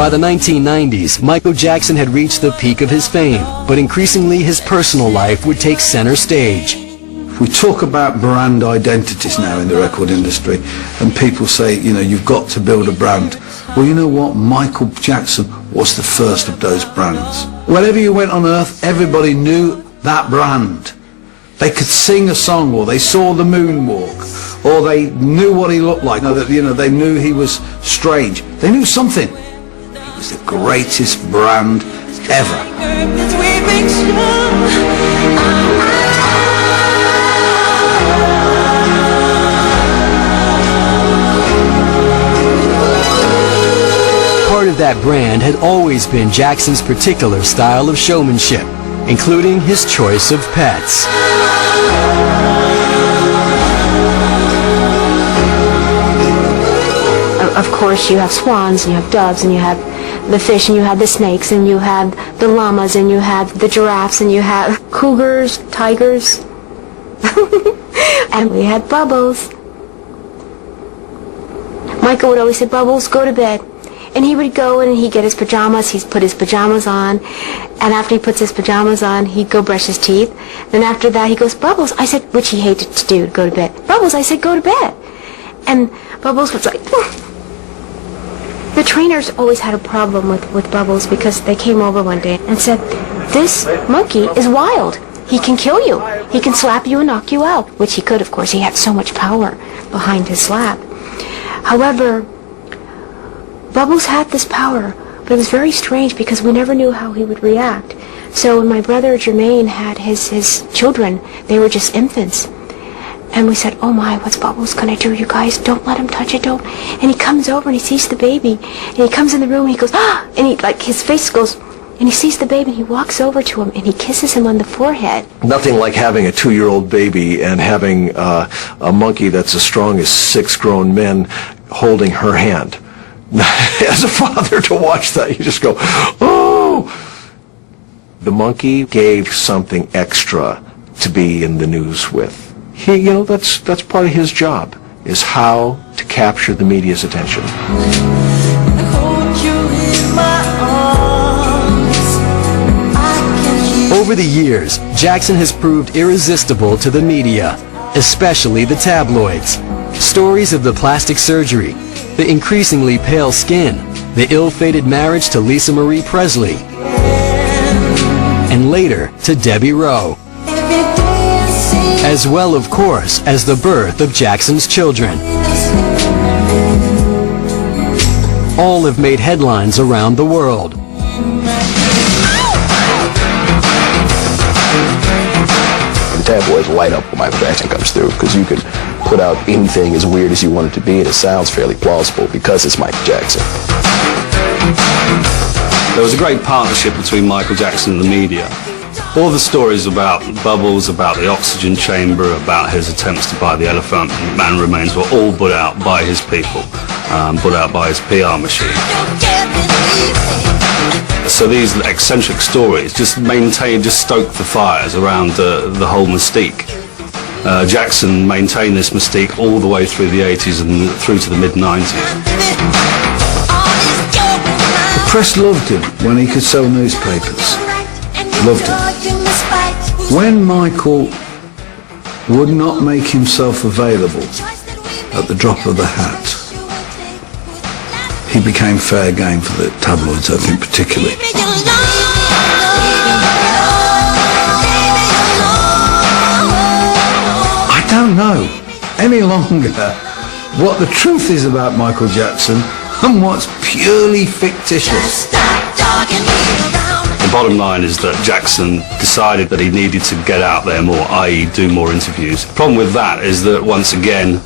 By the 1990s, Michael Jackson had reached the peak of his fame, but increasingly his personal life would take center stage. We talk about brand identities now in the record industry, and people say, you know, you've got to build a brand. Well, you know what? Michael Jackson was the first of those brands. Wherever you went on earth, everybody knew that brand. They could sing a song, or they saw the moonwalk, or they knew what he looked like. You know, they knew he was strange. They knew something. He was the greatest brand ever. Part of that brand had always been Jackson's particular style of showmanship, including his choice of pets. Of course, you have swans, and you have doves, and you have the fish, and you have the snakes, and you have the llamas, and you have the giraffes, and you have cougars, tigers, and we had Bubbles. Michael would always say, "Bubbles, go to bed." And he would go and he'd get his pajamas, he'd put his pajamas on, and after he puts his pajamas on, he'd go brush his teeth. Then after that, he goes, "Bubbles," I said, which he hated to do, go to bed. "Bubbles," I said, "go to bed." And Bubbles was like, The trainers always had a problem with Bubbles because they came over one day and said, "This monkey is wild. He can kill you. He can slap you and knock you out," which he could, of course. He had so much power behind his slap. However, Bubbles had this power, but it was very strange because we never knew how he would react. So when my brother Jermaine had his children, they were just infants. And we said, "Oh my, what's Bubbles going to do? You guys, don't let him touch it, don't." And he comes over and he sees the baby. And he comes in the room and he goes, "Ah!" And he, like, his face goes, and he sees the baby and he walks over to him and he kisses him on the forehead. Nothing like having a 2-year-old baby and having a monkey that's as strong as 6 grown men holding her hand. As a father, to watch that, you just go, "Oh!" The monkey gave something extra to be in the news with. He, you know, that's part of his job, is how to capture the media's attention. Over the years, Jackson has proved irresistible to the media, especially the tabloids. Stories of the plastic surgery, the increasingly pale skin, the ill-fated marriage to Lisa Marie Presley, and later to Debbie Rowe. As well, of course, as the birth of Jackson's children. All have made headlines around the world. The tabloids light up when Michael Jackson comes through because you can put out anything as weird as you want it to be and it sounds fairly plausible because it's Michael Jackson. There was a great partnership between Michael Jackson and the media. All the stories about Bubbles, about the oxygen chamber, about his attempts to buy the elephant man remains were all put out by his people, put out by his PR machine. So these eccentric stories just stoked the fires around the whole mystique. Jackson maintained this mystique all the way through the 80s and through to the mid-90s. The press loved him when he could sell newspapers. Loved him. When Michael would not make himself available at the drop of the hat, he became fair game for the tabloids, I think, particularly. I don't know any longer what the truth is about Michael Jackson and what's purely fictitious. The bottom line is that Jackson decided that he needed to get out there more, i.e. do more interviews. The problem with that is that once again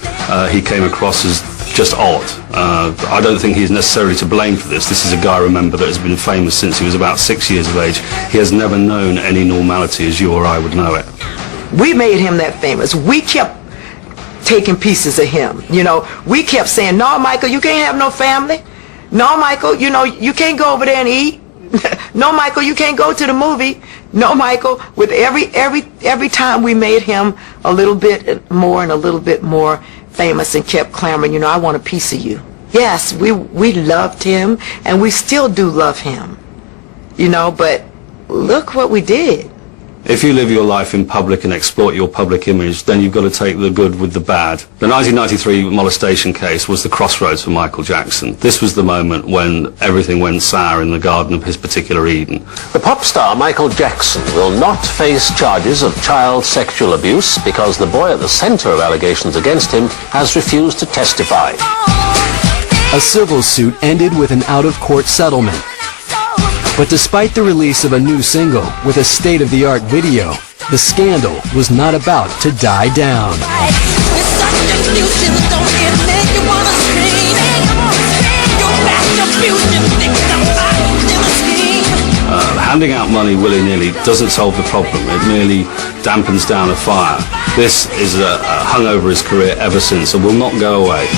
he came across as just odd. I don't think he's necessarily to blame for this. This is a guy, remember, that has been famous since he was about 6 years of age. He has never known any normality as you or I would know it. We made him that famous. We kept taking pieces of him, you know. We kept saying, "No, Michael, you can't have no family. No, Michael, you know, you can't go over there and eat. No, Michael, you can't go to the movie. No, Michael." With every time we made him a little bit more and a little bit more famous and kept clamoring, you know, "I want a piece of you." Yes, we loved him, and we still do love him. You know, but look what we did. If you live your life in public and exploit your public image, then you've got to take the good with the bad. The 1993 molestation case was the crossroads for Michael Jackson. This was the moment when everything went sour in the garden of his particular Eden. The pop star Michael Jackson will not face charges of child sexual abuse because the boy at the center of allegations against him has refused to testify. A civil suit ended with an out-of-court settlement. But despite the release of a new single with a state-of-the-art video, the scandal was not about to die down. Handing out money willy-nilly doesn't solve the problem. It merely dampens down a fire. This is hung over his career ever since and will not go away.